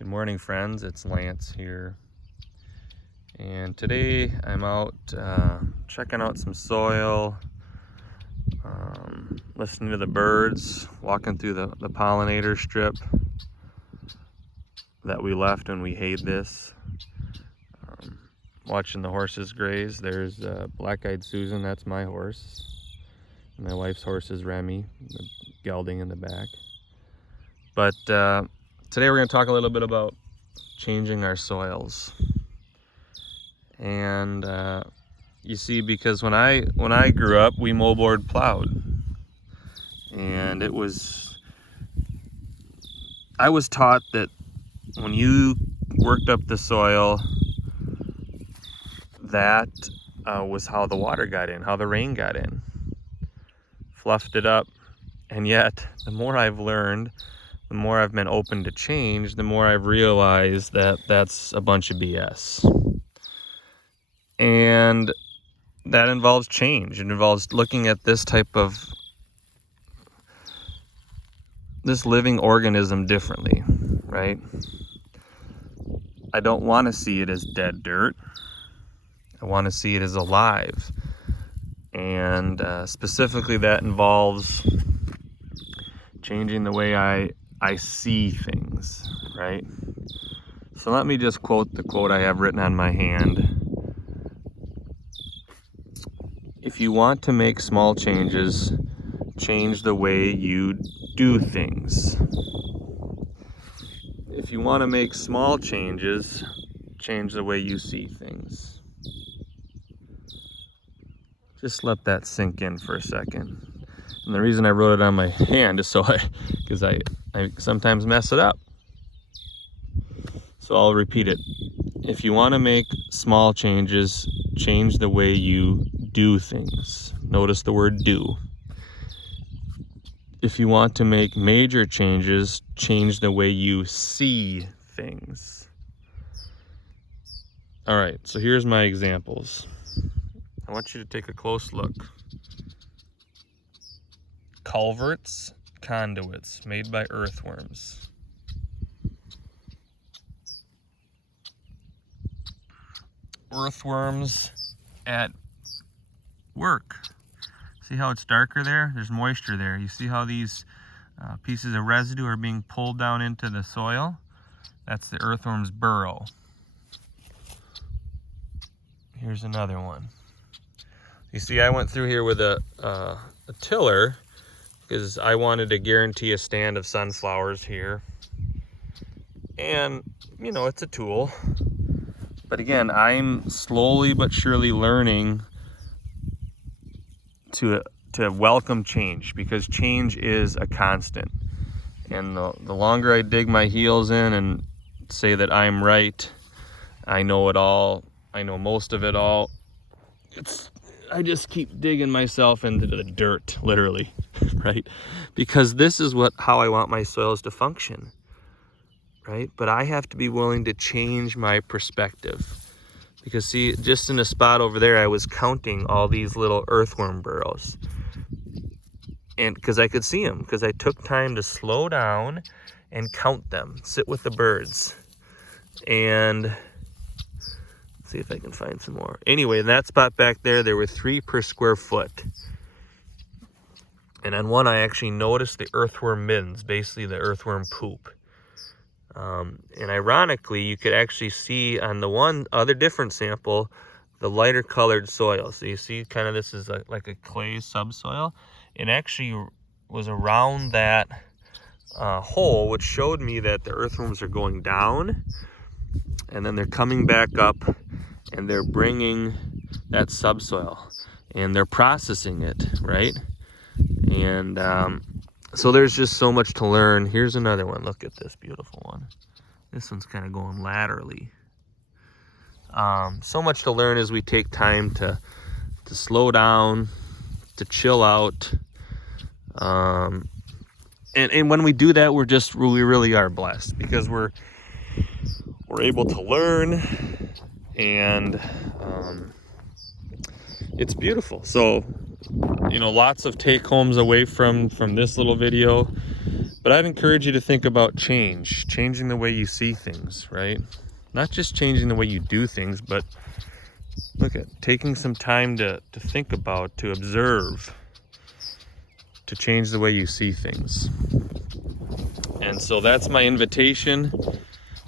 Good morning, friends. It's Lance here, and today I'm out checking out some soil, listening to the birds, walking through the pollinator strip that we left when we hayed this, watching the horses graze. There's Black-Eyed Susan, that's my horse. My wife's horse is Remy, the gelding in the back. But today we're going to talk a little bit about changing our soils. And you see, because when I grew up, we moldboard plowed, and I was taught that when you worked up the soil, that was how the water got in, how the rain got in, fluffed it up. And yet, the more I've learned, the more I've been open to change, the more I've realized that that's a bunch of BS. And that involves change. It involves looking at this living organism differently, right? I don't want to see it as dead dirt. I want to see it as alive. And specifically that involves changing the way I see things, right? So let me just quote the quote I have written on my hand. If you want to make small changes, change the way you do things. If you want to make small changes, change the way you see things. Just let that sink in for a second. And the reason I wrote it on my hand is because I sometimes mess it up. So I'll repeat it. If you want to make small changes, change the way you do things. Notice the word do. If you want to make major changes, change the way you see things. All right, so here's my examples. I want you to take a close look. Culverts, conduits made by earthworms. Earthworms at work. See how it's darker there? There's moisture there. You see how these pieces of residue are being pulled down into the soil? That's the earthworm's burrow. Here's another one. You see, I went through here with a tiller because I wanted to guarantee a stand of sunflowers here. And, you know, it's a tool. But again, I'm slowly but surely learning to welcome change, because change is a constant. And the longer I dig my heels in and say that I'm right, I know it all, I know most of it all, I just keep digging myself into the dirt, literally, right? Because this is how I want my soils to function, right? But I have to be willing to change my perspective. Because see, just in a spot over there, I was counting all these little earthworm burrows. And because I could see them, because I took time to slow down and count them, sit with the birds. And see if I can find some more. Anyway, in that spot back there were 3 per square foot. And on one, I actually noticed the earthworm middens, basically the earthworm poop. And ironically, you could actually see on the one other different sample, the lighter colored soil. So you see kind of this is like a clay subsoil. It actually was around that hole, which showed me that the earthworms are going down and then they're coming back up and they're bringing that subsoil and they're processing it, right? And so there's just so much to learn. Here's another one. Look at this beautiful one. This one's kind of going laterally. So much to learn as we take time to slow down, to chill out. And when we do that, we really are blessed, because we're able to learn, and it's beautiful. So, you know, lots of take homes away from this little video. But I'd encourage you to think about changing the way you see things, right? Not just changing the way you do things, but look at taking some time to think about, to observe, to change the way you see things. And so that's my invitation,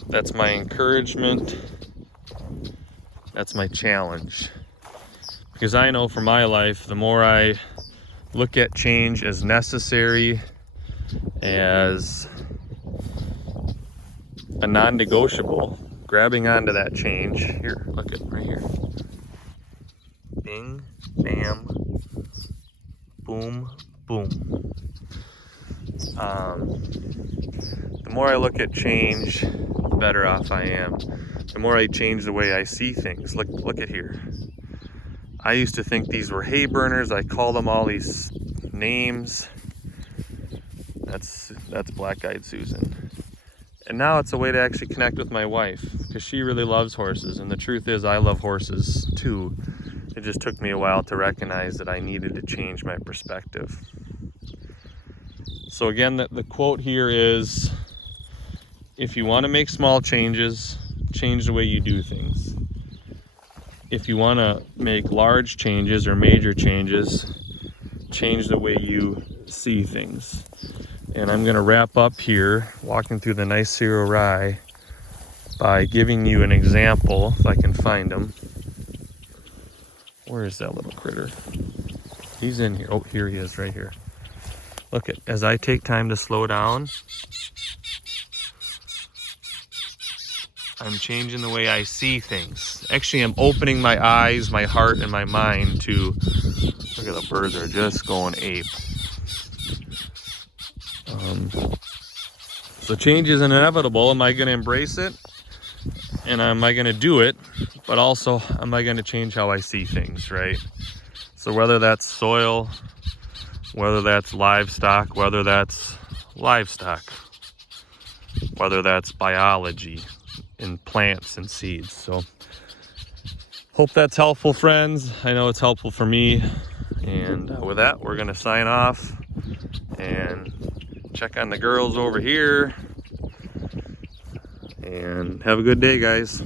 that's my encouragement, that's my challenge. Because I know for my life, the more I look at change as necessary, as a non-negotiable, grabbing onto that change. Here, look at right here. Bing, bam, boom, boom. The more I look at change, the better off I am. The more I change the way I see things. Look at here. I used to think these were hay burners. I call them all these names. That's black-eyed Susan. And now it's a way to actually connect with my wife, because she really loves horses, and the truth is I love horses too. It just took me a while to recognize that I needed to change my perspective. So again, the quote here is, if you want to make small changes, change the way you do things. If you want to make large changes or major changes, change the way you see things. And I'm going to wrap up here, walking through the Nicero Rye, by giving you an example, if I can find him. Where is that little critter? He's in here. Oh, here he is, right here. Look, as I take time to slow down, I'm changing the way I see things. Actually, I'm opening my eyes, my heart, and my mind to, look at the birds are just going ape. So change is inevitable. Am I going to embrace it? And am I going to do it? But also, am I going to change how I see things, right? So whether that's soil, whether that's livestock, whether that's biology in plants and seeds. So hope that's helpful, friends. I know it's helpful for me. And with that, we're going to sign off and check on the girls over here. And have a good day, guys.